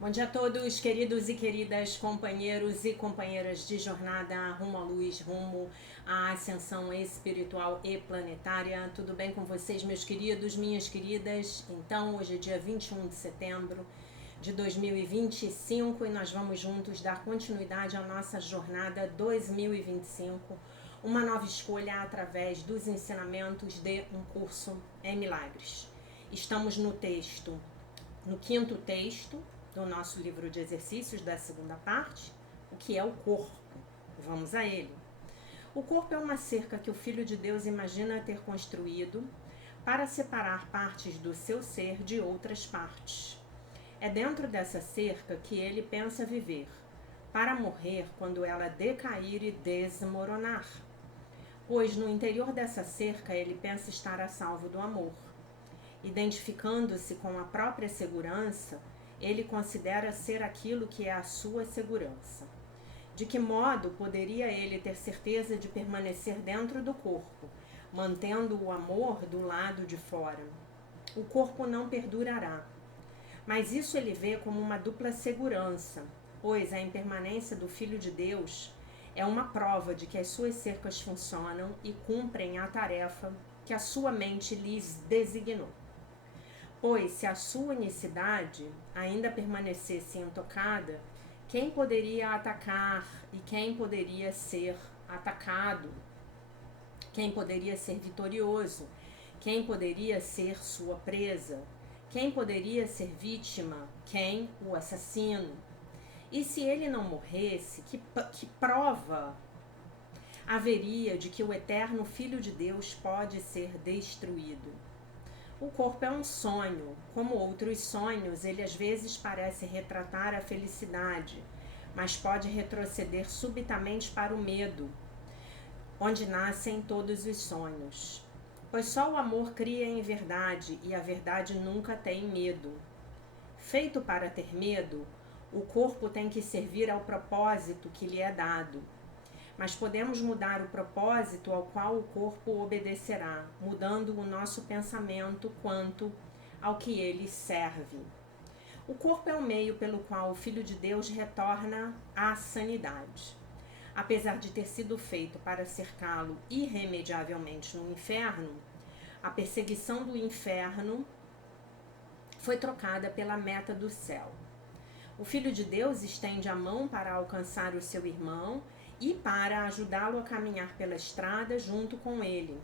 Bom dia a todos, queridos e queridas companheiros e companheiras de jornada rumo à luz, rumo à ascensão espiritual e planetária. Tudo bem com vocês, meus queridos, minhas queridas? Então, hoje é dia 21 de setembro de 2025 e nós vamos juntos dar continuidade à nossa jornada 2025, uma nova escolha através dos ensinamentos de um curso em milagres. Estamos no quinto texto do nosso livro de exercícios da segunda parte, o que é o corpo. Vamos a ele. O corpo é uma cerca que o Filho de Deus imagina ter construído para separar partes do seu ser de outras partes. É dentro dessa cerca que ele pensa viver, para morrer quando ela decair e desmoronar. Pois no interior dessa cerca ele pensa estar a salvo do amor. Identificando-se com a própria segurança, ele considera ser aquilo que é a sua segurança. De que modo poderia ele ter certeza de permanecer dentro do corpo, mantendo o amor do lado de fora? O corpo não perdurará. Mas isso ele vê como uma dupla segurança, pois a impermanência do Filho de Deus é uma prova de que as suas cercas funcionam e cumprem a tarefa que a sua mente lhes designou. Pois, se a sua unicidade ainda permanecesse intocada, quem poderia atacar e quem poderia ser atacado? Quem poderia ser vitorioso? Quem poderia ser sua presa? Quem poderia ser vítima? Quem o assassino? E se ele não morresse, que prova haveria de que o eterno Filho de Deus pode ser destruído? O corpo é um sonho. Como outros sonhos, ele às vezes parece retratar a felicidade, mas pode retroceder subitamente para o medo, onde nascem todos os sonhos. Pois só o amor cria em verdade, e a verdade nunca tem medo. Feito para ter medo, o corpo tem que servir ao propósito que lhe é dado. Mas podemos mudar o propósito ao qual o corpo obedecerá, mudando o nosso pensamento quanto ao que ele serve. O corpo é o meio pelo qual o Filho de Deus retorna à sanidade. Apesar de ter sido feito para cercá-lo irremediavelmente no inferno, a perseguição do inferno foi trocada pela meta do céu. O Filho de Deus estende a mão para alcançar o seu irmão e para ajudá-lo a caminhar pela estrada junto com ele.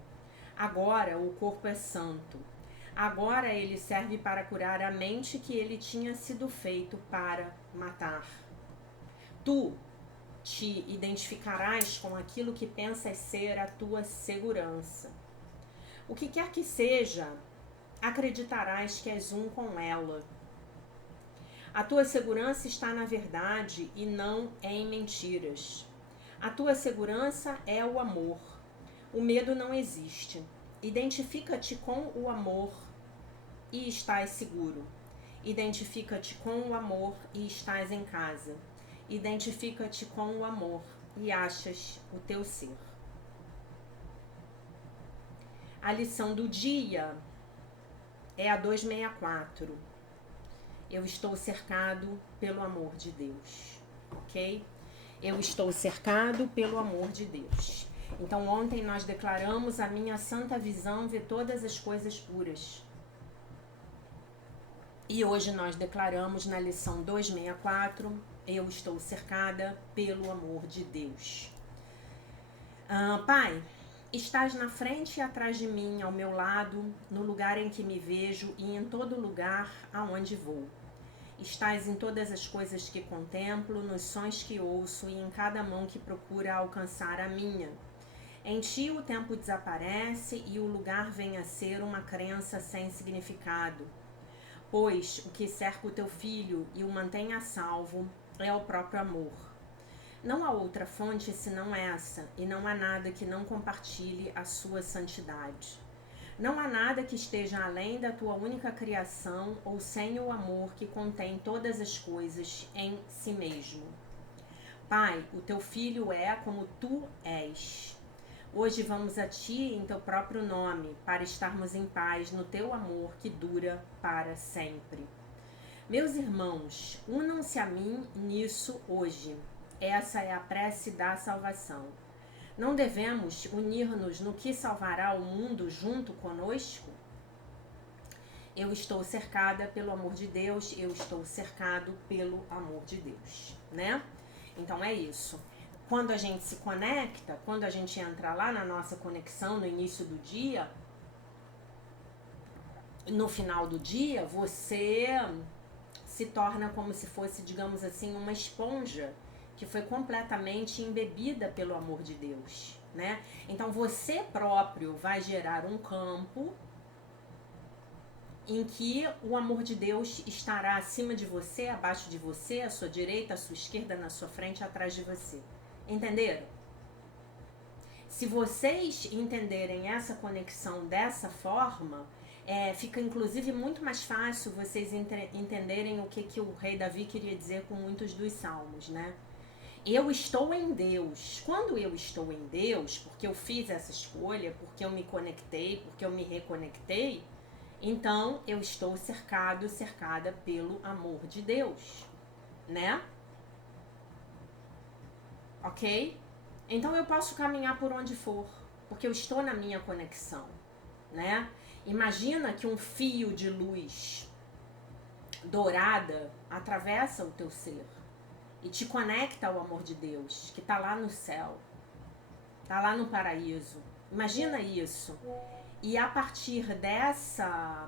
Agora o corpo é santo. Agora ele serve para curar a mente que ele tinha sido feito para matar. Tu te identificarás com aquilo que pensas ser a tua segurança. O que quer que seja, acreditarás que és um com ela. A tua segurança está na verdade e não em mentiras. A tua segurança é o amor. O medo não existe. Identifica-te com o amor e estás seguro. Identifica-te com o amor e estás em casa. Identifica-te com o amor e achas o teu ser. A lição do dia é a 264. Eu estou cercado pelo amor de Deus, ok? Eu estou cercado pelo amor de Deus. Então ontem nós declaramos: a minha santa visão vê todas as coisas puras. E hoje nós declaramos na lição 264, eu estou cercada pelo amor de Deus. Pai, estás na frente e atrás de mim, ao meu lado, no lugar em que me vejo e em todo lugar aonde vou. Estás em todas as coisas que contemplo, nos sons que ouço e em cada mão que procura alcançar a minha. Em ti o tempo desaparece e o lugar vem a ser uma crença sem significado. Pois o que cerca o teu filho e o mantém a salvo é o próprio amor. Não há outra fonte senão essa, e não há nada que não compartilhe a sua santidade. Não há nada que esteja além da tua única criação ou sem o amor que contém todas as coisas em si mesmo. Pai, o teu filho é como tu és. Hoje vamos a ti em teu próprio nome, para estarmos em paz no teu amor que dura para sempre. Meus irmãos, unam-se a mim nisso hoje. Essa é a prece da salvação. Não devemos unir-nos no que salvará o mundo junto conosco? Eu estou cercada pelo amor de Deus, eu estou cercado pelo amor de Deus, né? Então é isso. Quando a gente se conecta, quando a gente entra lá na nossa conexão no início do dia, no final do dia, você se torna como se fosse, digamos assim, uma esponja que foi completamente embebida pelo amor de Deus, né? Então você próprio vai gerar um campo em que o amor de Deus estará acima de você, abaixo de você, à sua direita, à sua esquerda, na sua frente, atrás de você. Entenderam? Se vocês entenderem essa conexão dessa forma, fica inclusive muito mais fácil vocês entenderem o que o rei Davi queria dizer com muitos dos salmos, né? Eu estou em Deus. Quando eu estou em Deus, porque eu fiz essa escolha, porque eu me conectei, porque eu me reconectei, então eu estou cercada pelo amor de Deus, né? Ok? Então eu posso caminhar por onde for, porque eu estou na minha conexão, né? Imagina que um fio de luz dourada atravessa o teu ser e te conecta ao amor de Deus, que está lá no céu, está lá no paraíso. Imagina isso. E a partir dessa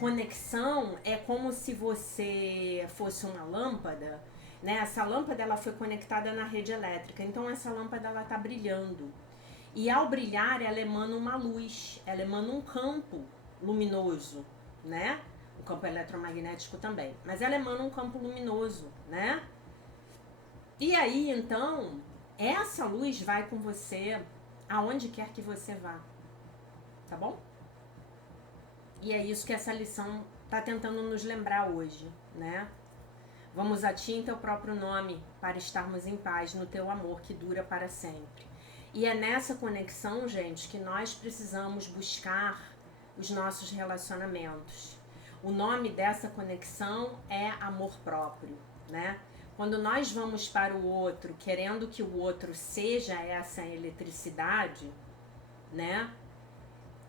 conexão, é como se você fosse uma lâmpada, né? Essa lâmpada ela foi conectada na rede elétrica, então essa lâmpada ela está brilhando. E ao brilhar, ela emana uma luz, ela emana um campo luminoso, né? O campo eletromagnético também, mas ela emana um campo luminoso, né? E aí, então, essa luz vai com você aonde quer que você vá, tá bom? E é isso que essa lição tá tentando nos lembrar hoje, né? Vamos a ti em teu próprio nome, para estarmos em paz no teu amor que dura para sempre. E é nessa conexão, gente, que nós precisamos buscar os nossos relacionamentos. O nome dessa conexão é amor próprio, né? Quando nós vamos para o outro querendo que o outro seja essa eletricidade, né?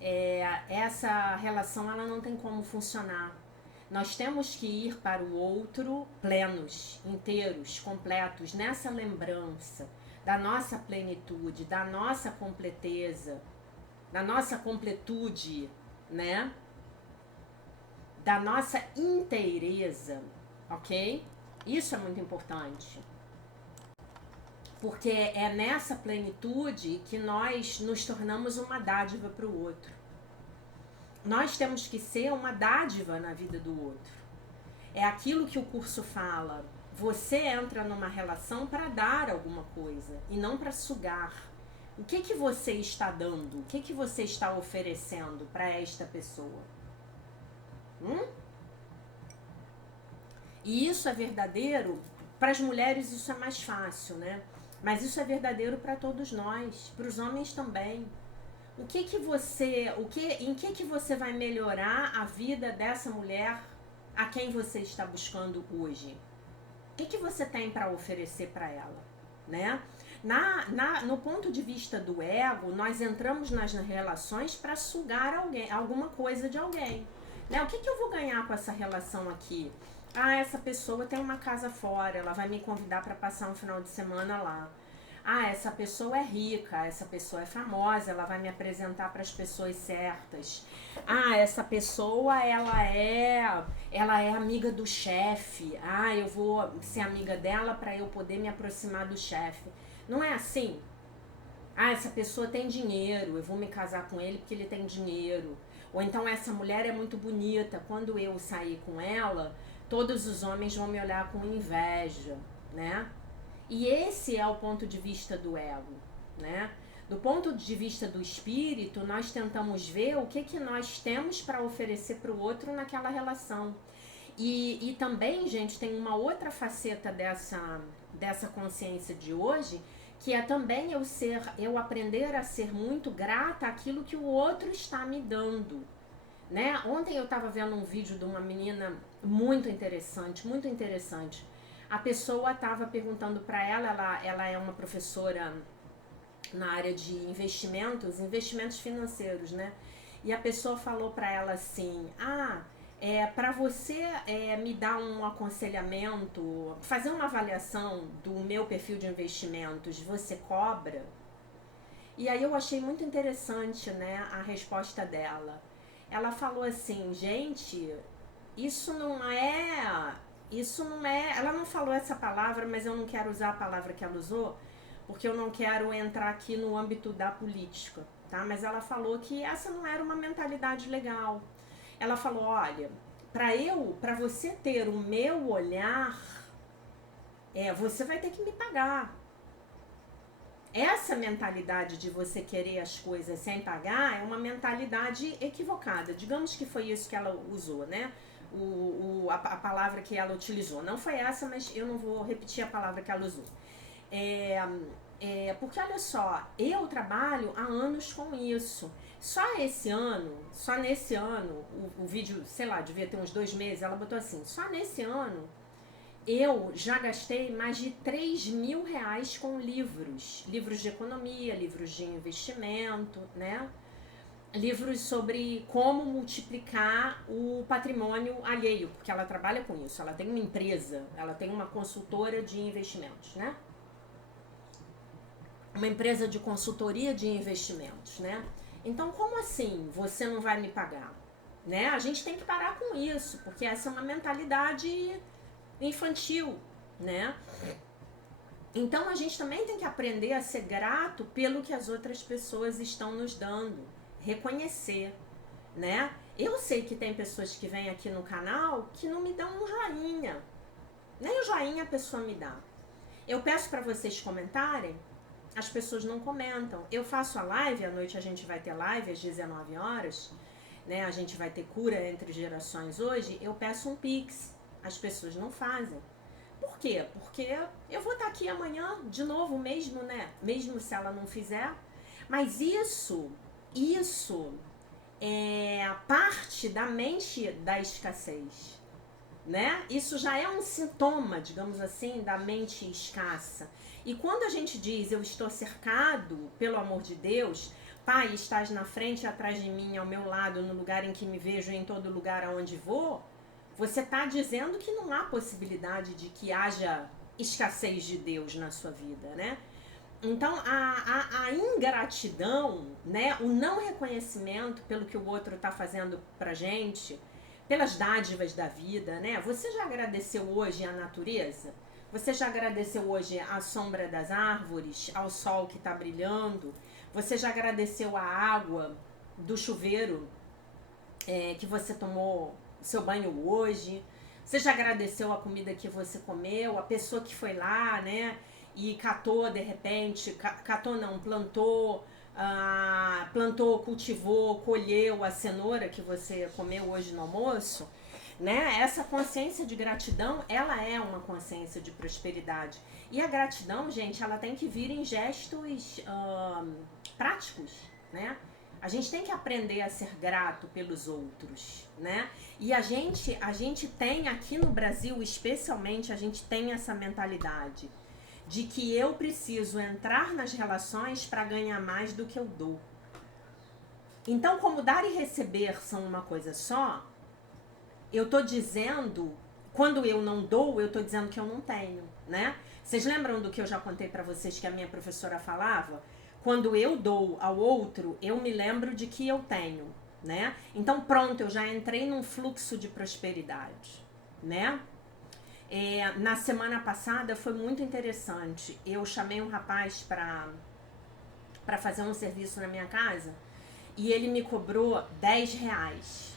Essa relação ela não tem como funcionar. Nós temos que ir para o outro plenos, inteiros, completos, nessa lembrança da nossa plenitude, da nossa completeza, da nossa completude, né? Da nossa inteireza, ok? Isso é muito importante. Porque é nessa plenitude que nós nos tornamos uma dádiva para o outro. Nós temos que ser uma dádiva na vida do outro. É aquilo que o curso fala. Você entra numa relação para dar alguma coisa e não para sugar. O que você está dando? O que você está oferecendo para esta pessoa? E isso é verdadeiro. Para as mulheres isso é mais fácil, né? Mas isso é verdadeiro para todos nós, para os homens também. Em que você vai melhorar a vida dessa mulher a quem você está buscando hoje? O que você tem para oferecer para ela, né? No ponto de vista do ego, nós entramos nas relações para sugar alguma coisa de alguém, né? O que eu vou ganhar com essa relação aqui? Ah, essa pessoa tem uma casa fora, ela vai me convidar para passar um final de semana lá. Ah, essa pessoa é rica, essa pessoa é famosa, ela vai me apresentar para as pessoas certas. Ah, essa pessoa, ela é amiga do chefe. Ah, eu vou ser amiga dela para eu poder me aproximar do chefe. Não é assim? Ah, essa pessoa tem dinheiro, eu vou me casar com ele porque ele tem dinheiro. Ou então essa mulher é muito bonita, quando eu sair com ela, todos os homens vão me olhar com inveja, né? E esse é o ponto de vista do ego, né? Do ponto de vista do espírito, nós tentamos ver o que nós temos para oferecer para o outro naquela relação. E também, gente, tem uma outra faceta dessa consciência de hoje, que é também eu aprender a ser muito grata àquilo que o outro está me dando. né? Ontem eu estava vendo um vídeo de uma menina muito interessante, muito interessante. A pessoa estava perguntando para ela é uma professora na área de investimentos financeiros, né? E a pessoa falou para ela assim: para você me dar um aconselhamento, fazer uma avaliação do meu perfil de investimentos, você cobra? E aí eu achei muito interessante, né, a resposta dela. Ela falou assim: gente, isso não é. Isso não é. Ela não falou essa palavra, mas eu não quero usar a palavra que ela usou, porque eu não quero entrar aqui no âmbito da política, tá? Mas ela falou que essa não era uma mentalidade legal. Ela falou: olha, para você ter o meu olhar, você vai ter que me pagar. Essa mentalidade de você querer as coisas sem pagar é uma mentalidade equivocada. Digamos que foi isso que ela usou, né? A palavra que ela utilizou. Não foi essa, mas eu não vou repetir a palavra que ela usou. Porque olha só, eu trabalho há anos com isso. Só nesse ano, o vídeo, sei lá, devia ter uns 2 meses, ela botou assim, só nesse ano eu já gastei mais de 3.000 reais com livros. Livros de economia, livros de investimento, né? Livros sobre como multiplicar o patrimônio alheio, porque ela trabalha com isso. Ela tem uma empresa, ela tem uma consultora de investimentos, né? Uma empresa de consultoria de investimentos, né? Então, como assim você não vai me pagar? Né? A gente tem que parar com isso, porque essa é uma mentalidade infantil, né? Então a gente também tem que aprender a ser grato pelo que as outras pessoas estão nos dando, reconhecer, né? Eu sei que tem pessoas que vêm aqui no canal que não me dão um joinha, nem o joinha a pessoa me dá. Eu peço para vocês comentarem, as pessoas não comentam. Eu faço a live, à noite a gente vai ter live às 19 horas, né? A gente vai ter cura entre gerações hoje. Eu peço um pix, as pessoas não fazem. Por quê? Porque eu vou estar aqui amanhã de novo mesmo, né? Mesmo se ela não fizer. Mas isso é parte da mente da escassez, né? Isso já é um sintoma, digamos assim, da mente escassa. E quando a gente diz eu estou cercado pelo amor de Deus, Pai, estás na frente e atrás de mim, ao meu lado, no lugar em que me vejo, em todo lugar aonde vou, você está dizendo que não há possibilidade de que haja escassez de Deus na sua vida, né? Então, a ingratidão, né, o não reconhecimento pelo que o outro está fazendo pra gente, pelas dádivas da vida, né? Você já agradeceu hoje a natureza? Você já agradeceu hoje a sombra das árvores, ao sol que está brilhando? Você já agradeceu a água do chuveiro que você tomou seu banho hoje? Você já agradeceu a comida que você comeu? A pessoa que foi lá, né? E catou de repente, plantou, cultivou, colheu a cenoura que você comeu hoje no almoço, né? Essa consciência de gratidão, ela é uma consciência de prosperidade. E a gratidão, gente, ela tem que vir em gestos práticos, né? A gente tem que aprender a ser grato pelos outros, né? E a gente tem aqui no Brasil, especialmente, a gente tem essa mentalidade de que eu preciso entrar nas relações para ganhar mais do que eu dou. Então, como dar e receber são uma coisa só, eu tô dizendo, quando eu não dou, eu tô dizendo que eu não tenho, né? Vocês lembram do que eu já contei para vocês que a minha professora falava? Quando eu dou ao outro, eu me lembro de que eu tenho, né? Então, pronto, eu já entrei num fluxo de prosperidade, né? Na semana passada foi muito interessante. Eu chamei um rapaz para fazer um serviço na minha casa e ele me cobrou 10 reais.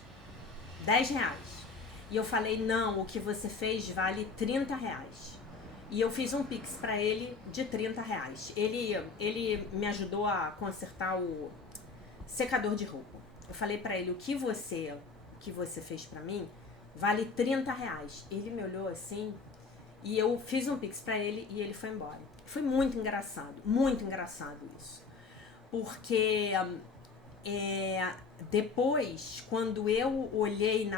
10 reais. E eu falei, não, o que você fez vale 30 reais. E eu fiz um pix para ele de 30 reais. Ele me ajudou a consertar o secador de roupa. Eu falei para ele, o que você fez para mim vale 30 reais. Ele me olhou assim e eu fiz um pix para ele e ele foi embora. Foi muito engraçado isso. Porque depois, quando eu olhei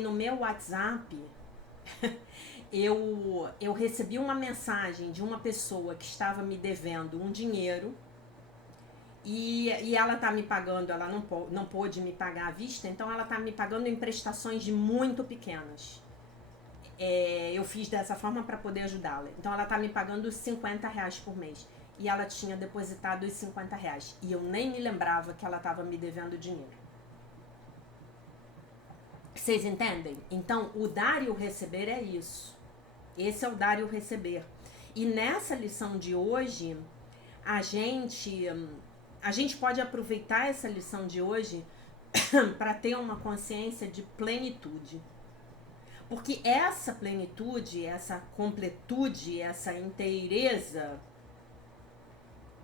no meu WhatsApp, eu recebi uma mensagem de uma pessoa que estava me devendo um dinheiro e ela tá me pagando, ela não pôde me pagar à vista, então ela tá me pagando em prestações de muito pequenas. Eu fiz dessa forma para poder ajudá-la. Então ela tá me pagando R$ 50 por mês. E ela tinha depositado os R$ 50. E eu nem me lembrava que ela tava me devendo dinheiro. Vocês entendem? Então, o dar e o receber é isso. Esse é o dar e o receber. E nessa lição de hoje, a gente pode aproveitar essa lição de hoje para ter uma consciência de plenitude. Porque essa plenitude, essa completude, essa inteireza,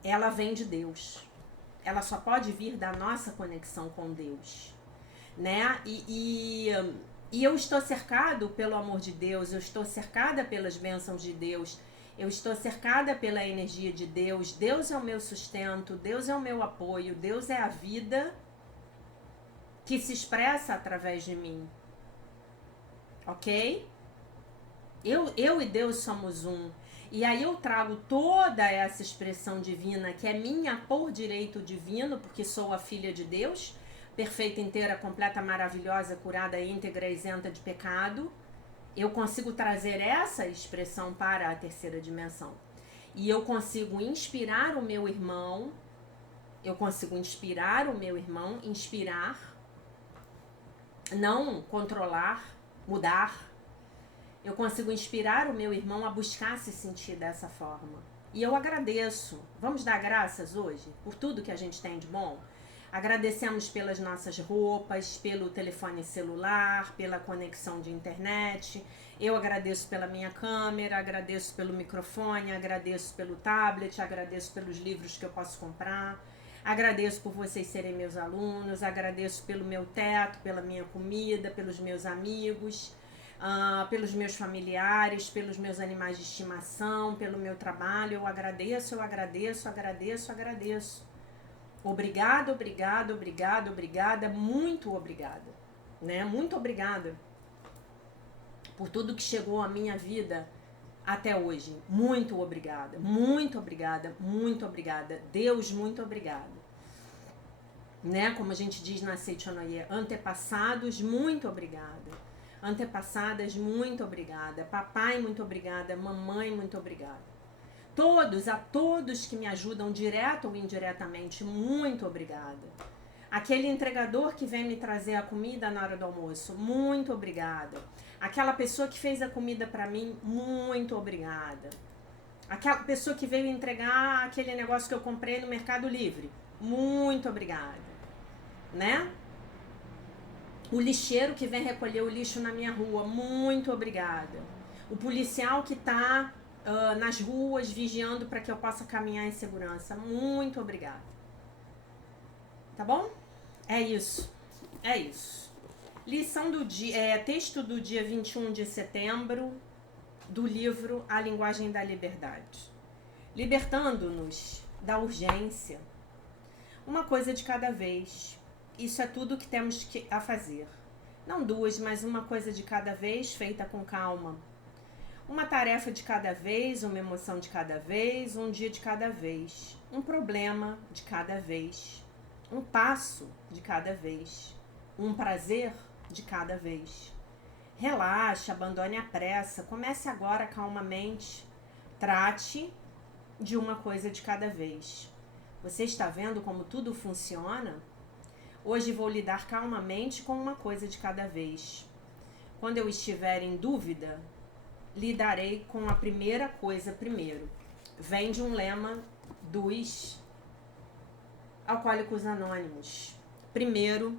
ela vem de Deus. Ela só pode vir da nossa conexão com Deus, né? E eu estou cercado pelo amor de Deus, eu estou cercada pelas bênçãos de Deus, eu estou cercada pela energia de Deus. Deus é o meu sustento, Deus é o meu apoio, Deus é a vida que se expressa através de mim. Ok? Eu e Deus somos um. E aí eu trago toda essa expressão divina, que é minha por direito divino, porque sou a filha de Deus, perfeita, inteira, completa, maravilhosa, curada, íntegra, isenta de pecado. Eu consigo trazer essa expressão para a terceira dimensão. E eu consigo inspirar o meu irmão, inspirar, não controlar, mudar. Eu consigo inspirar o meu irmão a buscar se sentir dessa forma. E eu agradeço. Vamos dar graças hoje por tudo que a gente tem de bom? Agradecemos pelas nossas roupas, pelo telefone celular, pela conexão de internet. Eu agradeço pela minha câmera, agradeço pelo microfone, agradeço pelo tablet, agradeço pelos livros que eu posso comprar. Agradeço por vocês serem meus alunos, agradeço pelo meu teto, pela minha comida, pelos meus amigos. Pelos meus familiares, pelos meus animais de estimação, pelo meu trabalho. Eu agradeço. Obrigada, muito obrigada, né? Muito obrigada por tudo que chegou à minha vida até hoje. Muito obrigada. Deus, muito obrigada. Né? Como a gente diz na Seichonoye, antepassados, muito obrigada. Antepassadas, muito obrigada. Papai, muito obrigada. Mamãe, muito obrigada. A todos que me ajudam direto ou indiretamente, muito obrigada. Aquele entregador que vem me trazer a comida na hora do almoço, muito obrigada. Aquela pessoa que fez a comida para mim, muito obrigada. Aquela pessoa que veio entregar aquele negócio que eu comprei no Mercado Livre, muito obrigada. Né? O lixeiro que vem recolher o lixo na minha rua, muito obrigada. O policial que está nas ruas vigiando para que eu possa caminhar em segurança, muito obrigada. Tá bom? É isso. Lição do dia, texto do dia 21 de setembro do livro A Linguagem da Liberdade. Libertando-nos da urgência, uma coisa de cada vez. Isso é tudo que temos a fazer. Não duas, mas uma coisa de cada vez, feita com calma. Uma tarefa de cada vez, uma emoção de cada vez, um dia de cada vez. Um problema de cada vez. Um passo de cada vez. Um prazer de cada vez. Relaxe, abandone a pressa. Comece agora calmamente. Trate de uma coisa de cada vez. Você está vendo como tudo funciona? Hoje vou lidar calmamente com uma coisa de cada vez. Quando eu estiver em dúvida, lidarei com a primeira coisa primeiro. Vem de um lema dos Alcoólicos Anônimos. Primeiro,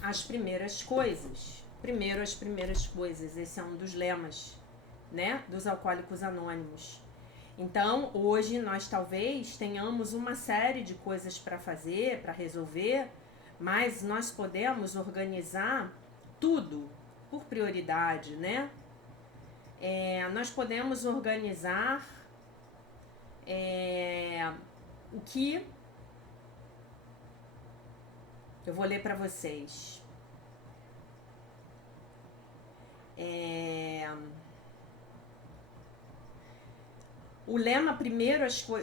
as primeiras coisas. Esse é um dos lemas, né, dos Alcoólicos Anônimos. Então, hoje nós talvez tenhamos uma série de coisas para fazer, para resolver, mas nós podemos organizar tudo por prioridade, né? Nós podemos organizar o que Eu vou ler para vocês. O lema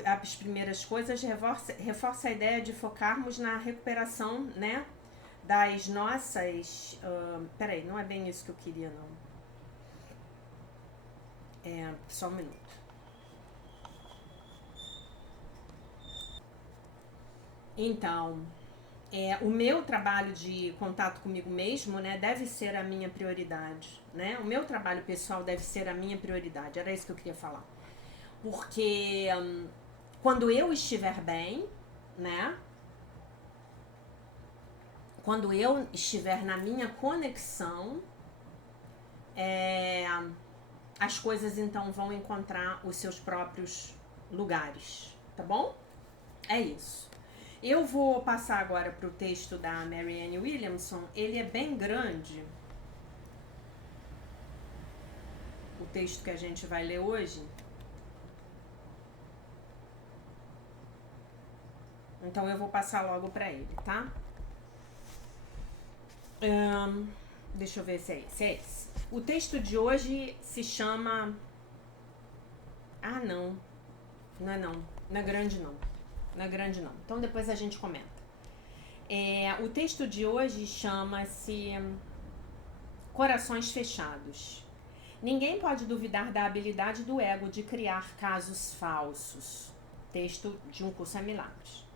as primeiras coisas reforça a ideia de focarmos na recuperação, né, das nossas... peraí, não é bem isso que eu queria, não. Só um minuto. Então, o meu trabalho de contato comigo mesmo, né, deve ser a minha prioridade, né? O meu trabalho pessoal deve ser a minha prioridade. Era isso que eu queria falar. Porque quando eu estiver bem, né? Quando eu estiver na minha conexão, as coisas então vão encontrar os seus próprios lugares, tá bom? É isso. Eu vou passar agora para o texto da Marianne Williamson. Ele é bem grande. O texto que a gente vai ler hoje. Então eu vou passar logo para ele, tá? Deixa eu ver se é esse. É esse. O texto de hoje se chama... Ah, não. Não é não. Não é grande não. Não é grande não. Então depois a gente comenta. O texto de hoje chama-se Corações Fechados. Ninguém pode duvidar da habilidade do ego de criar casos falsos. Texto de Um Curso em Milagres.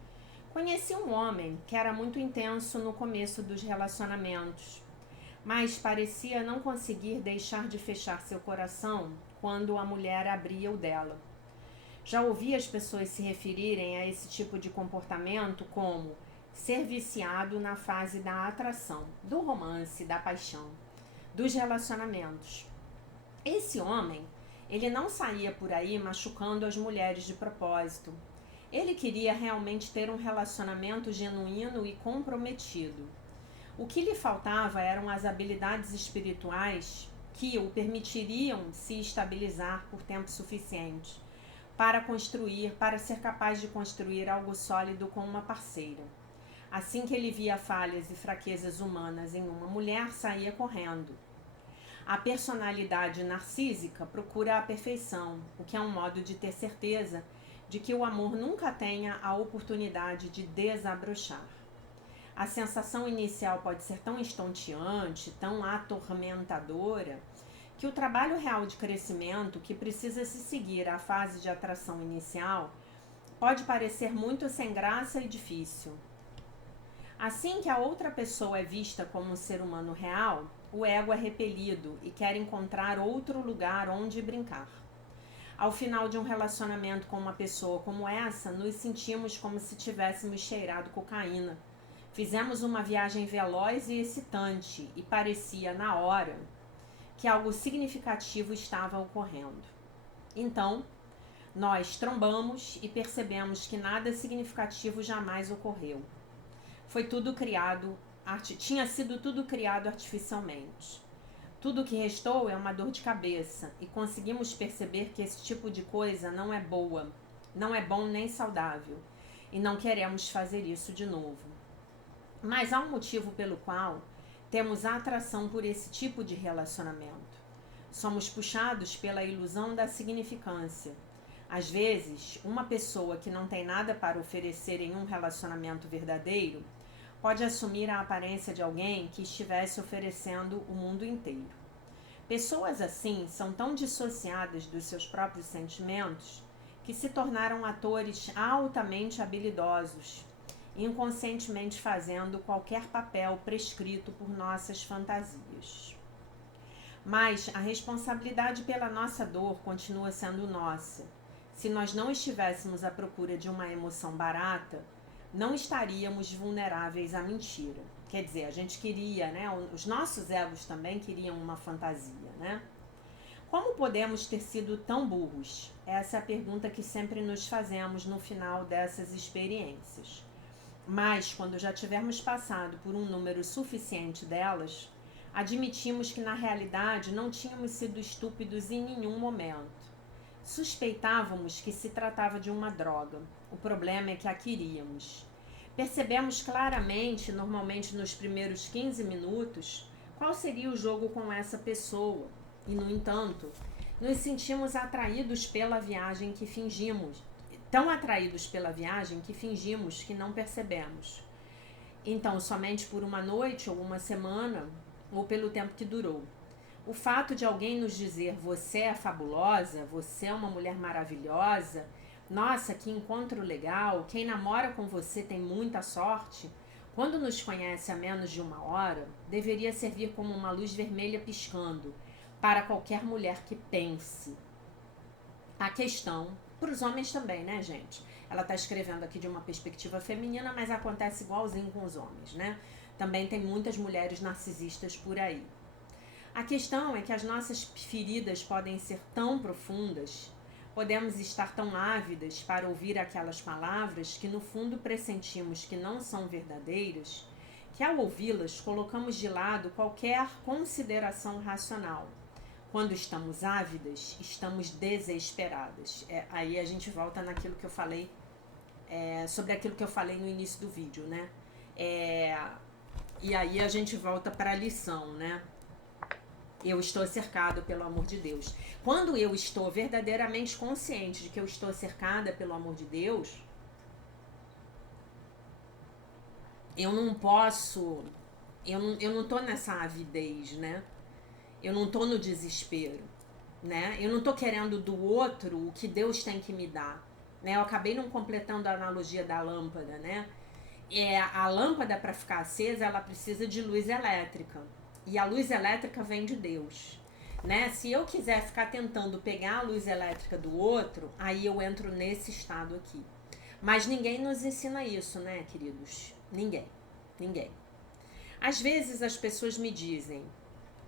Conheci um homem que era muito intenso no começo dos relacionamentos, mas parecia não conseguir deixar de fechar seu coração quando a mulher abria o dela. Já ouvi as pessoas se referirem a esse tipo de comportamento como ser viciado na fase da atração, do romance, da paixão, dos relacionamentos. Esse homem, ele não saía por aí machucando as mulheres de propósito. Ele queria realmente ter um relacionamento genuíno e comprometido. O que lhe faltava eram as habilidades espirituais que o permitiriam se estabilizar por tempo suficiente para ser capaz de construir algo sólido com uma parceira. Assim que ele via falhas e fraquezas humanas em uma mulher, saía correndo. A personalidade narcísica procura a perfeição, o que é um modo de ter certeza de que o amor nunca tenha a oportunidade de desabrochar. A sensação inicial pode ser tão estonteante, tão atormentadora, que o trabalho real de crescimento que precisa se seguir à fase de atração inicial pode parecer muito sem graça e difícil. Assim que a outra pessoa é vista como um ser humano real, o ego é repelido e quer encontrar outro lugar onde brincar. Ao final de um relacionamento com uma pessoa como essa, nos sentimos como se tivéssemos cheirado cocaína. Fizemos uma viagem veloz e excitante e parecia, na hora, que algo significativo estava ocorrendo. Então, nós trombamos e percebemos que nada significativo jamais ocorreu. Tinha sido tudo criado artificialmente. Tudo o que restou é uma dor de cabeça e conseguimos perceber que esse tipo de coisa não é boa, não é bom nem saudável e não queremos fazer isso de novo. Mas há um motivo pelo qual temos a atração por esse tipo de relacionamento. Somos puxados pela ilusão da significância. Às vezes, uma pessoa que não tem nada para oferecer em um relacionamento verdadeiro pode assumir a aparência de alguém que estivesse oferecendo o mundo inteiro. Pessoas assim são tão dissociadas dos seus próprios sentimentos que se tornaram atores altamente habilidosos, inconscientemente fazendo qualquer papel prescrito por nossas fantasias. Mas a responsabilidade pela nossa dor continua sendo nossa. Se nós não estivéssemos à procura de uma emoção barata, não estaríamos vulneráveis à mentira. Quer dizer, a gente queria, né? Os nossos egos também queriam uma fantasia, né? Como podemos ter sido tão burros? Essa é a pergunta que sempre nos fazemos no final dessas experiências. Mas, quando já tivermos passado por um número suficiente delas, admitimos que na realidade não tínhamos sido estúpidos em nenhum momento. Suspeitávamos que se tratava de uma droga. O problema é que a queríamos. Percebemos claramente, normalmente nos primeiros 15 minutos, qual seria o jogo com essa pessoa. E, no entanto, nos sentimos atraídos pela viagem que fingimos. Tão atraídos pela viagem que fingimos que não percebemos. Então, somente por uma noite ou uma semana, ou pelo tempo que durou. O fato de alguém nos dizer você é fabulosa, você é uma mulher maravilhosa, nossa, que encontro legal, quem namora com você tem muita sorte, quando nos conhece há menos de uma hora, deveria servir como uma luz vermelha piscando para qualquer mulher que pense. A questão, para os homens também, né, gente? Ela está escrevendo aqui de uma perspectiva feminina, mas acontece igualzinho com os homens, né? Também tem muitas mulheres narcisistas por aí. A questão é que as nossas feridas podem ser tão profundas, podemos estar tão ávidas para ouvir aquelas palavras que no fundo pressentimos que não são verdadeiras, que ao ouvi-las colocamos de lado qualquer consideração racional. Quando estamos ávidas, estamos desesperadas. Aí a gente volta naquilo que eu falei, sobre aquilo que eu falei no início do vídeo, né? E aí a gente volta para a lição, né? Eu estou cercado pelo amor de Deus. Quando eu estou verdadeiramente consciente de que eu estou cercada pelo amor de Deus, eu não posso, eu não tô nessa avidez, né? Eu não tô no desespero, né? Eu não tô querendo do outro o que Deus tem que me dar, né? Eu acabei não completando a analogia da lâmpada, né? A lâmpada, para ficar acesa, ela precisa de luz elétrica. E a luz elétrica vem de Deus, né? Se eu quiser ficar tentando pegar a luz elétrica do outro, aí eu entro nesse estado aqui. Mas ninguém nos ensina isso, né, queridos? Ninguém. Às vezes as pessoas me dizem,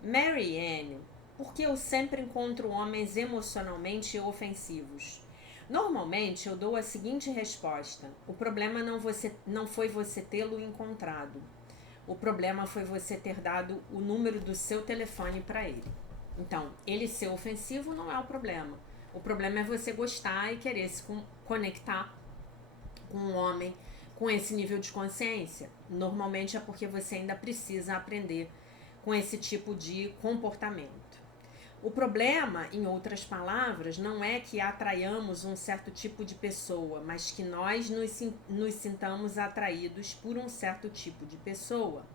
Marianne, por que eu sempre encontro homens emocionalmente ofensivos? Normalmente eu dou a seguinte resposta: o problema não foi você tê-lo encontrado. O problema foi você ter dado o número do seu telefone para ele. Então, ele ser ofensivo não é o problema. O problema é você gostar e querer se conectar com um homem com esse nível de consciência. Normalmente é porque você ainda precisa aprender com esse tipo de comportamento. O problema, em outras palavras, não é que atraiamos um certo tipo de pessoa, mas que nós nos sintamos atraídos por um certo tipo de pessoa.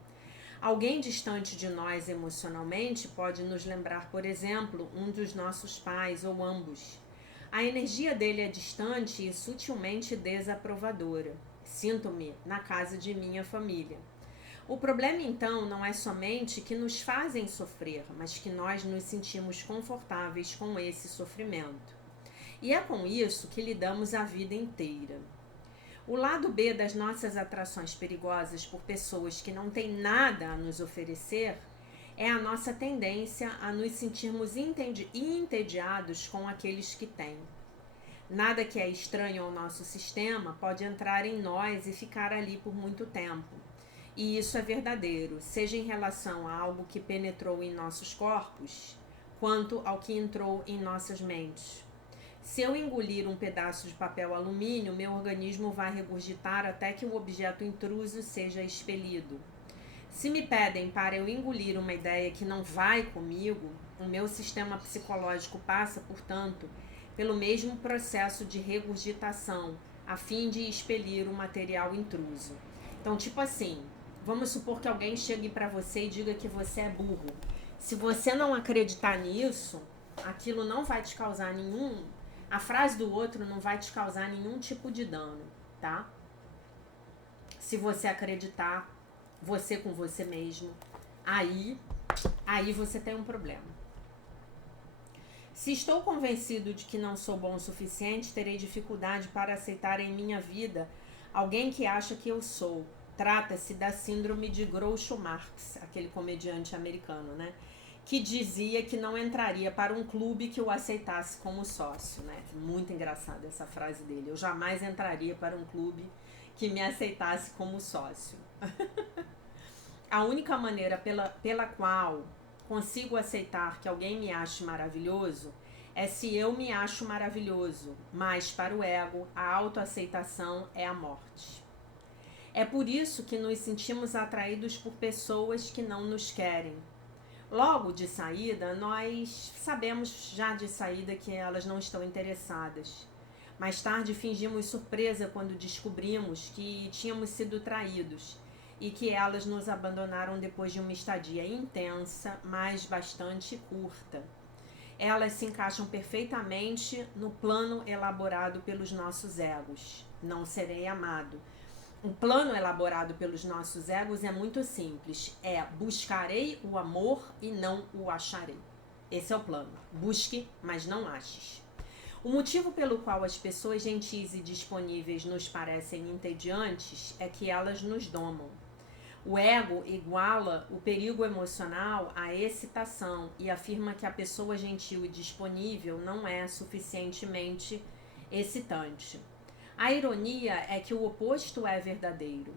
Alguém distante de nós emocionalmente pode nos lembrar, por exemplo, um dos nossos pais ou ambos. A energia dele é distante e sutilmente desaprovadora. Sinto-me na casa de minha família. O problema, então, não é somente que nos fazem sofrer, mas que nós nos sentimos confortáveis com esse sofrimento. E é com isso que lidamos a vida inteira. O lado B das nossas atrações perigosas por pessoas que não têm nada a nos oferecer é a nossa tendência a nos sentirmos entediados com aqueles que têm. Nada que é estranho ao nosso sistema pode entrar em nós e ficar ali por muito tempo. E isso é verdadeiro, seja em relação a algo que penetrou em nossos corpos, quanto ao que entrou em nossas mentes. Se eu engolir um pedaço de papel alumínio, meu organismo vai regurgitar até que o objeto intruso seja expelido. Se me pedem para eu engolir uma ideia que não vai comigo, o meu sistema psicológico passa, portanto, pelo mesmo processo de regurgitação, a fim de expelir o material intruso. Então, tipo assim, vamos supor que alguém chegue para você e diga que você é burro. Se você não acreditar nisso, aquilo não vai te causar a frase do outro não vai te causar nenhum tipo de dano, tá? Se você acreditar, você com você mesmo, aí você tem um problema. Se estou convencido de que não sou bom o suficiente, terei dificuldade para aceitar em minha vida alguém que acha que eu sou. Trata-se da síndrome de Groucho Marx, aquele comediante americano, né? Que dizia que não entraria para um clube que o aceitasse como sócio, né? Muito engraçada essa frase dele. Eu jamais entraria para um clube que me aceitasse como sócio. A única maneira pela qual consigo aceitar que alguém me ache maravilhoso é se eu me acho maravilhoso, mas para o ego, a autoaceitação é a morte. É por isso que nos sentimos atraídos por pessoas que não nos querem. Logo de saída, nós sabemos já de saída que elas não estão interessadas. Mais tarde fingimos surpresa quando descobrimos que tínhamos sido traídos e que elas nos abandonaram depois de uma estadia intensa, mas bastante curta. Elas se encaixam perfeitamente no plano elaborado pelos nossos egos. Não serei amado. O plano elaborado pelos nossos egos é muito simples. É buscarei o amor e não o acharei. Esse é o plano. Busque, mas não aches. O motivo pelo qual as pessoas gentis e disponíveis nos parecem entediantes é que elas nos domam. O ego iguala o perigo emocional à excitação e afirma que a pessoa gentil e disponível não é suficientemente excitante. A ironia é que o oposto é verdadeiro.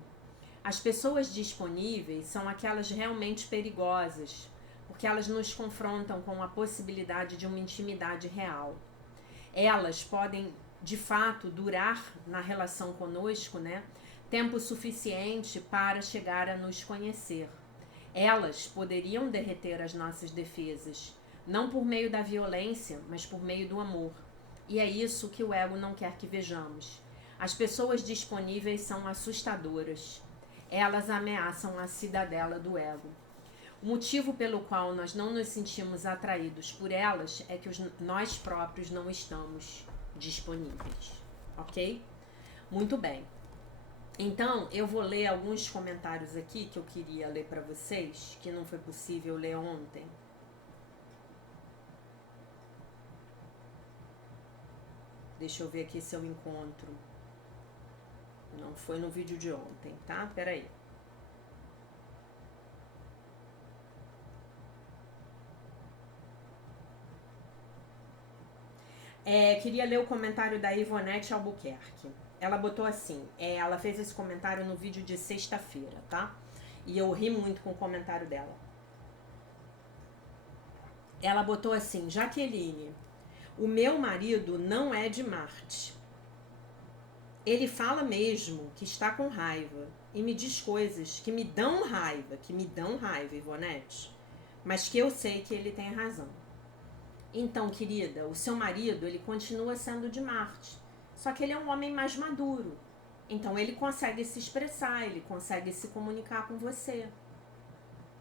As pessoas disponíveis são aquelas realmente perigosas, porque elas nos confrontam com a possibilidade de uma intimidade real. Elas podem, de fato, durar na relação conosco, né? Tempo suficiente para chegar a nos conhecer. Elas poderiam derreter as nossas defesas, não por meio da violência, mas por meio do amor. E é isso que o ego não quer que vejamos. As pessoas disponíveis são assustadoras. Elas ameaçam a cidadela do ego. O motivo pelo qual nós não nos sentimos atraídos por elas é que nós próprios não estamos disponíveis. Ok? Muito bem. Então, eu vou ler alguns comentários aqui que eu queria ler para vocês, que não foi possível ler ontem. Deixa eu ver aqui se eu encontro. Não foi no vídeo de ontem, tá? Peraí. Queria ler o comentário da Ivonete Albuquerque. Ela botou assim, ela fez esse comentário no vídeo de sexta-feira, tá? E eu ri muito com o comentário dela. Ela botou assim, Jaqueline, o meu marido não é de Marte. Ele fala mesmo que está com raiva e me diz coisas que me dão raiva, Ivonete, mas que eu sei que ele tem razão. Então, querida, o seu marido, ele continua sendo de Marte, só que ele é um homem mais maduro. Então, ele consegue se expressar, ele consegue se comunicar com você,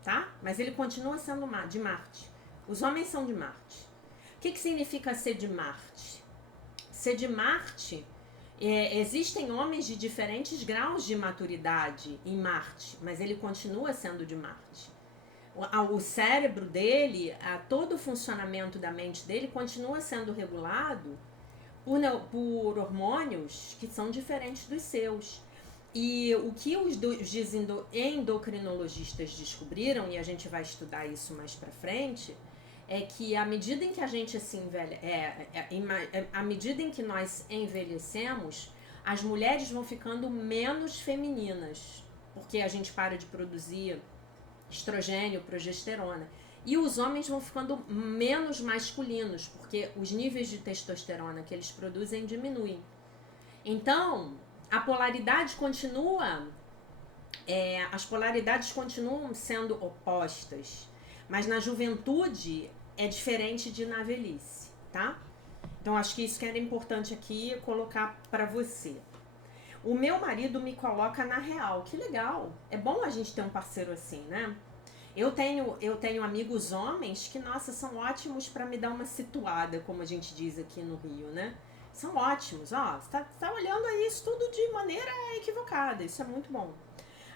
tá? Mas ele continua sendo de Marte. Os homens são de Marte. O que significa ser de Marte? Ser de Marte... existem homens de diferentes graus de maturidade em Marte, mas ele continua sendo de Marte. O cérebro dele, todo o funcionamento da mente dele continua sendo regulado por hormônios que são diferentes dos seus. E o que os endocrinologistas descobriram, e a gente vai estudar isso mais pra frente, é que à medida em que a gente se à medida em que nós envelhecemos, as mulheres vão ficando menos femininas, porque a gente para de produzir estrogênio, progesterona. E os homens vão ficando menos masculinos, porque os níveis de testosterona que eles produzem diminuem. Então, a polaridade continua, as polaridades continuam sendo opostas, mas na juventude é diferente de na velhice, tá? Então, acho que isso que era importante aqui colocar para você. O meu marido me coloca na real. Que legal. É bom a gente ter um parceiro assim, né? Eu tenho amigos homens que, nossa, são ótimos para me dar uma situada, como a gente diz aqui no Rio, né? São ótimos. Ó, você tá olhando aí isso tudo de maneira equivocada. Isso é muito bom.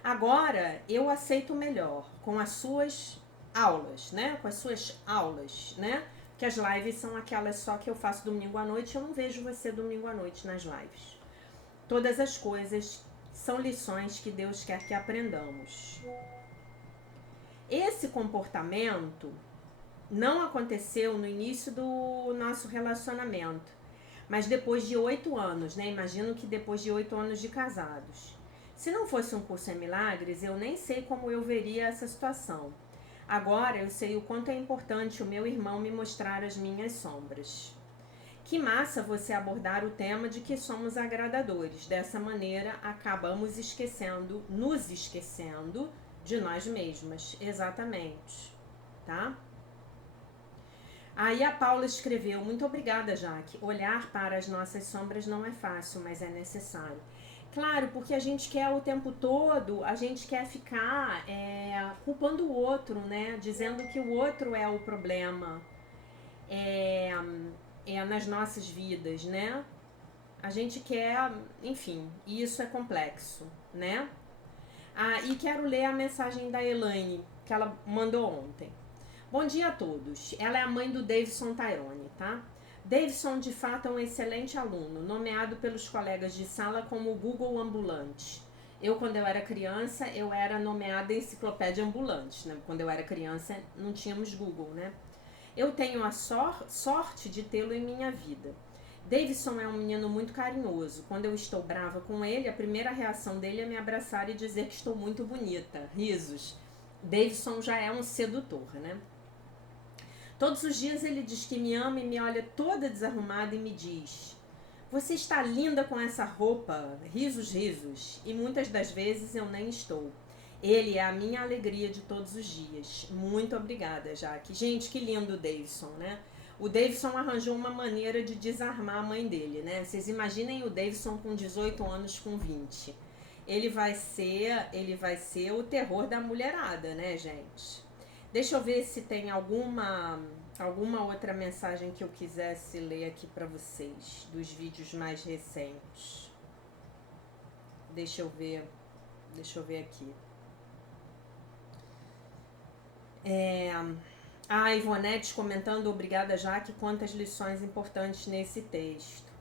Agora, eu aceito melhor com as suas aulas, né? Com as suas aulas, né? Que as lives são aquelas só que eu faço domingo à noite. Eu não vejo você domingo à noite nas lives. Todas as coisas são lições que Deus quer que aprendamos. Esse comportamento não aconteceu no início do nosso relacionamento, mas depois de 8 anos, né? Imagino que depois de 8 anos de casados. Se não fosse um curso em milagres, eu nem sei como eu veria essa situação. Agora eu sei o quanto é importante o meu irmão me mostrar as minhas sombras. Que massa você abordar o tema de que somos agradadores. Dessa maneira, acabamos nos esquecendo de nós mesmas. Exatamente, tá? Aí a Paula escreveu: muito obrigada, Jaque. Olhar para as nossas sombras não é fácil, mas é necessário. Claro, porque a gente quer o tempo todo, a gente quer ficar culpando o outro, né? Dizendo que o outro é o problema nas nossas vidas, né? A gente quer, enfim, e isso é complexo, né? E quero ler a mensagem da Elaine, que ela mandou ontem. Bom dia a todos. Ela é a mãe do Davidson Tyrone, tá? Davidson, de fato, é um excelente aluno, nomeado pelos colegas de sala como o Google ambulante. Quando eu era criança, eu era nomeada enciclopédia ambulante, né? Quando eu era criança, não tínhamos Google, né? Eu tenho a sorte de tê-lo em minha vida. Davidson é um menino muito carinhoso. Quando eu estou brava com ele, a primeira reação dele é me abraçar e dizer que estou muito bonita. Risos. Davidson já é um sedutor, né? Todos os dias ele diz que me ama e me olha toda desarrumada e me diz: você está linda com essa roupa. Risos, risos. E muitas das vezes eu nem estou. Ele é a minha alegria de todos os dias. Muito obrigada, Jaque. Gente, que lindo o Davidson, né? O Davidson arranjou uma maneira de desarmar a mãe dele, né? Vocês imaginem o Davidson com 18 anos, com 20. Ele vai ser o terror da mulherada, né, gente? Deixa eu ver se tem alguma outra mensagem que eu quisesse ler aqui pra vocês, dos vídeos mais recentes. Deixa eu ver aqui. A Ivonete comentando: obrigada, Jaque, quantas lições importantes nesse texto.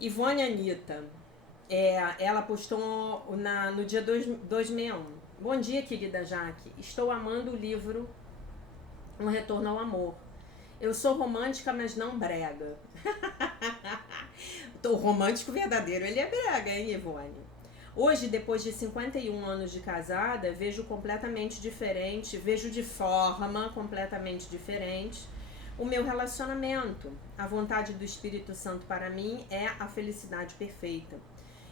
Ivone Anitta, ela postou no dia 261. Bom dia, querida Jaque. Estou amando o livro Um Retorno ao Amor. Eu sou romântica, mas não brega. O romântico verdadeiro, ele é brega, hein, Ivone? Hoje, depois de 51 anos de casada, vejo de forma completamente diferente o meu relacionamento. A vontade do Espírito Santo para mim é a felicidade perfeita.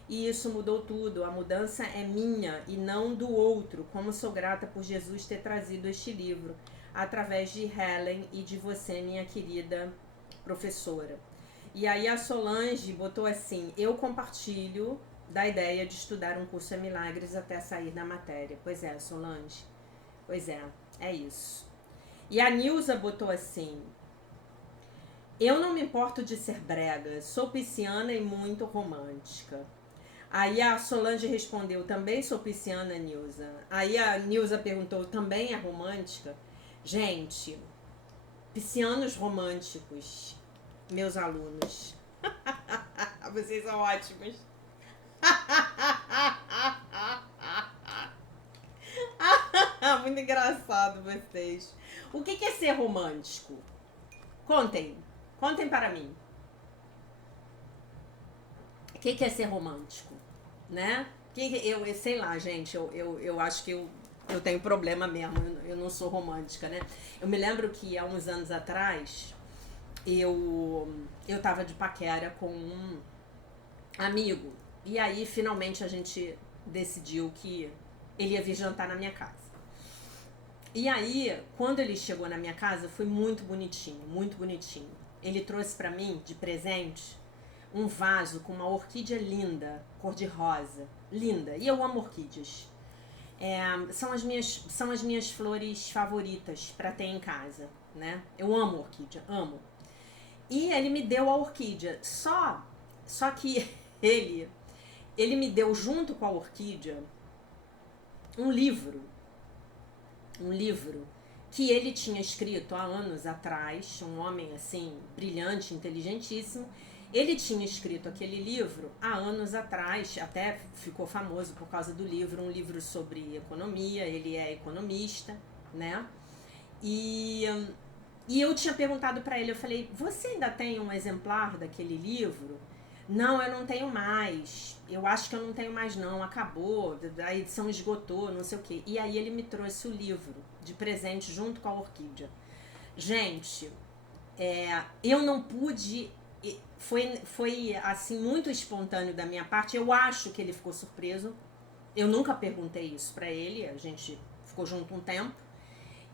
E isso mudou tudo. A mudança é minha e não do outro. Como sou grata por Jesus ter trazido este livro através de Helen e de você, minha querida professora. E aí a Solange botou assim: eu compartilho da ideia de estudar um curso em milagres até sair da matéria. Pois é, Solange. Pois é isso. E a Nilza botou assim: eu não me importo de ser brega, sou pisciana e muito romântica. Aí a Solange respondeu: também sou pisciana, Nilza. Aí a Nilza perguntou: também é romântica? Gente, piscianos românticos, meus alunos. Vocês são ótimos. Muito engraçado vocês. O que é ser romântico? Contem para mim. O que é ser romântico? Né? Eu sei lá, gente, eu acho que eu tenho problema mesmo, eu não sou romântica, né? Eu me lembro que há uns anos atrás eu tava de paquera com um amigo. E aí, finalmente, a gente decidiu que ele ia vir jantar na minha casa. E aí, quando ele chegou na minha casa, foi muito bonitinho, muito bonitinho. Ele trouxe pra mim, de presente, um vaso com uma orquídea linda, cor de rosa, linda. E eu amo orquídeas. São as minhas flores favoritas pra ter em casa, né? Eu amo orquídea, amo. E ele me deu a orquídea. Só que ele me deu junto com a orquídea um livro que ele tinha escrito há anos atrás, um homem assim, brilhante, inteligentíssimo. Ele tinha escrito aquele livro há anos atrás, até ficou famoso por causa do livro, um livro sobre economia, ele é economista, né? E eu tinha perguntado para ele, eu falei: você ainda tem um exemplar daquele livro? Não, eu não tenho mais. Eu acho que eu não tenho mais não, acabou, a edição esgotou, não sei o quê. E aí ele me trouxe o livro de presente junto com a orquídea. Gente, eu não pude. Foi assim, muito espontâneo da minha parte. Eu acho que ele ficou surpreso. Eu nunca perguntei isso pra ele. A gente ficou junto um tempo.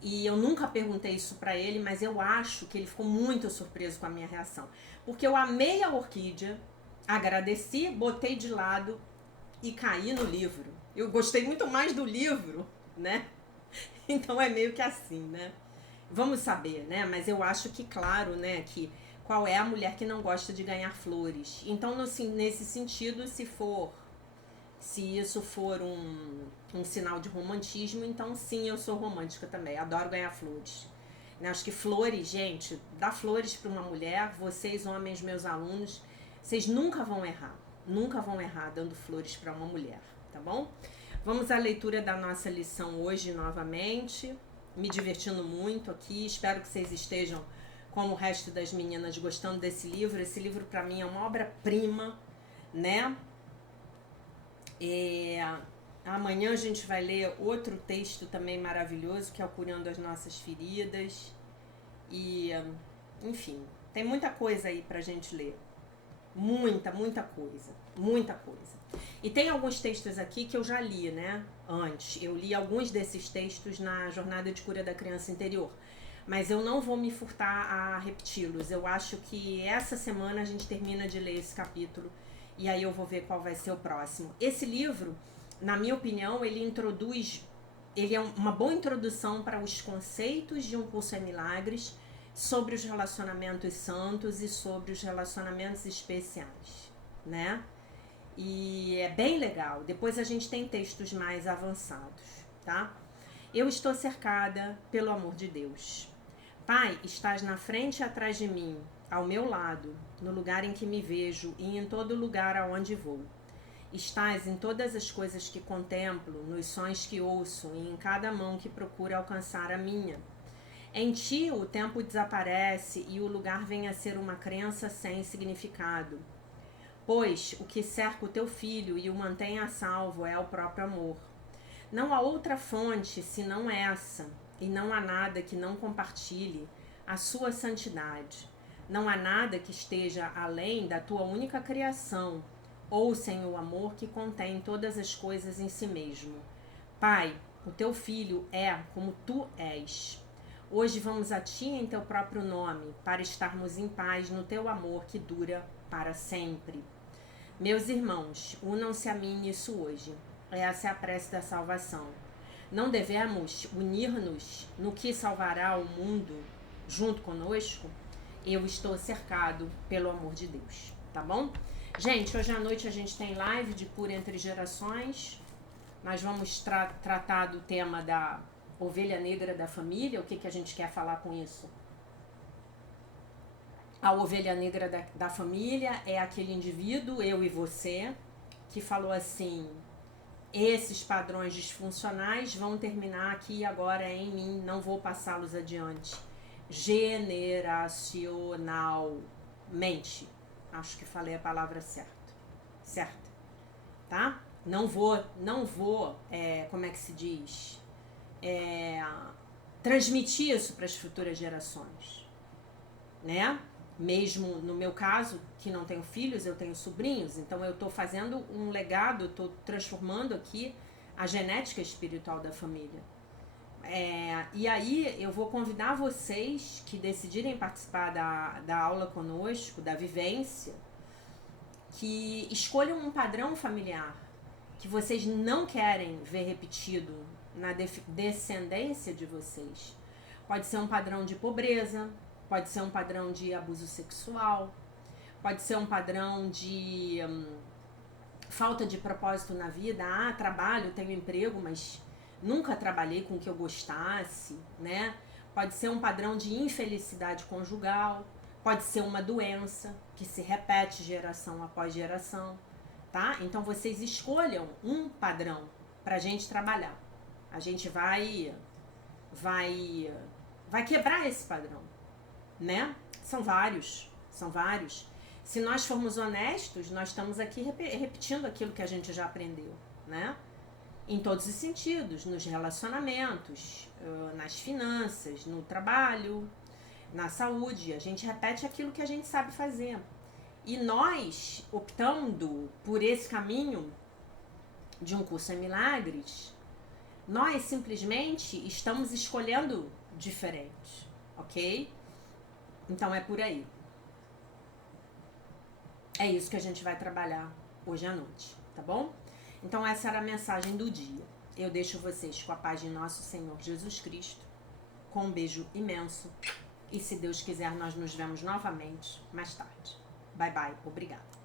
E eu nunca perguntei isso pra ele, mas eu acho que ele ficou muito surpreso com a minha reação. Porque eu amei a orquídea, agradeci, botei de lado e caí no livro. Eu gostei muito mais do livro, né? Então é meio que assim, né? Vamos saber, né? Mas eu acho que, claro, né, que qual é a mulher que não gosta de ganhar flores. Então, nesse sentido, se isso for um sinal de romantismo, então sim, eu sou romântica também. Adoro ganhar flores. Né? Acho que flores, gente, dar flores para uma mulher, vocês, homens, meus alunos, vocês nunca vão errar. Nunca vão errar dando flores para uma mulher, tá bom? Vamos à leitura da nossa lição hoje novamente. Me divertindo muito aqui. Espero que vocês estejam, como o resto das meninas, gostando desse livro. Esse livro, para mim, é uma obra-prima, né? Amanhã a gente vai ler outro texto também maravilhoso, que é o Curando as Nossas Feridas. E, enfim, tem muita coisa aí pra gente ler. Muita, muita coisa. Muita coisa. E tem alguns textos aqui que eu já li, né? Antes. Eu li alguns desses textos na Jornada de Cura da Criança Interior. Mas eu não vou me furtar a repeti-los. Eu acho que essa semana a gente termina de ler esse capítulo. E aí eu vou ver qual vai ser o próximo. Esse livro, na minha opinião, ele é uma boa introdução para os conceitos de Um Curso em Milagres, sobre os relacionamentos santos e sobre os relacionamentos especiais, né? E é bem legal. Depois a gente tem textos mais avançados, tá? Eu estou cercada pelo amor de Deus. Pai, estás na frente e atrás de mim, ao meu lado, no lugar em que me vejo e em todo lugar aonde vou. Estás em todas as coisas que contemplo, nos sons que ouço e em cada mão que procura alcançar a minha. Em ti o tempo desaparece e o lugar vem a ser uma crença sem significado. Pois o que cerca o teu filho e o mantém a salvo é o próprio amor. Não há outra fonte senão essa, e não há nada que não compartilhe a sua santidade. Não há nada que esteja além da tua única criação, ou sem o amor que contém todas as coisas em si mesmo. Pai, o teu filho é como tu és. Hoje vamos a ti em teu próprio nome, para estarmos em paz no teu amor que dura para sempre. Meus irmãos, unam-se a mim nisso hoje. Essa é a prece da salvação. Não devemos unir-nos no que salvará o mundo junto conosco? Eu estou cercado pelo amor de Deus, tá bom? Gente, hoje à noite a gente tem live de Cura Entre Gerações. Nós vamos tratar do tema da ovelha negra da família. O que a gente quer falar com isso? A ovelha negra da família é aquele indivíduo, eu e você, que falou assim: esses padrões disfuncionais vão terminar aqui agora em mim, não vou passá-los adiante. Generacionalmente. Acho que falei a palavra certa, tá? Não vou, como é que se diz? Transmitir isso para as futuras gerações, né? Mesmo no meu caso, que não tenho filhos, eu tenho sobrinhos, então eu estou fazendo um legado, estou transformando aqui a genética espiritual da família. E aí eu vou convidar vocês que decidirem participar da aula conosco, da vivência, que escolham um padrão familiar que vocês não querem ver repetido na descendência de vocês. Pode ser um padrão de pobreza, pode ser um padrão de abuso sexual, pode ser um padrão de falta de propósito na vida. Trabalho, tenho emprego, mas nunca trabalhei com o que eu gostasse, né? Pode ser um padrão de infelicidade conjugal, pode ser uma doença que se repete geração após geração, tá? Então vocês escolham um padrão pra gente trabalhar. A gente vai quebrar esse padrão, né? São vários. Se nós formos honestos, nós estamos aqui repetindo aquilo que a gente já aprendeu, né? Em todos os sentidos, nos relacionamentos, nas finanças, no trabalho, na saúde, a gente repete aquilo que a gente sabe fazer. E nós, optando por esse caminho de um curso em milagres, nós simplesmente estamos escolhendo diferente, ok? Então é por aí. É isso que a gente vai trabalhar hoje à noite, tá bom? Então essa era a mensagem do dia. Eu deixo vocês com a paz de nosso Senhor Jesus Cristo, com um beijo imenso. E se Deus quiser, nós nos vemos novamente mais tarde. Bye, bye. Obrigada.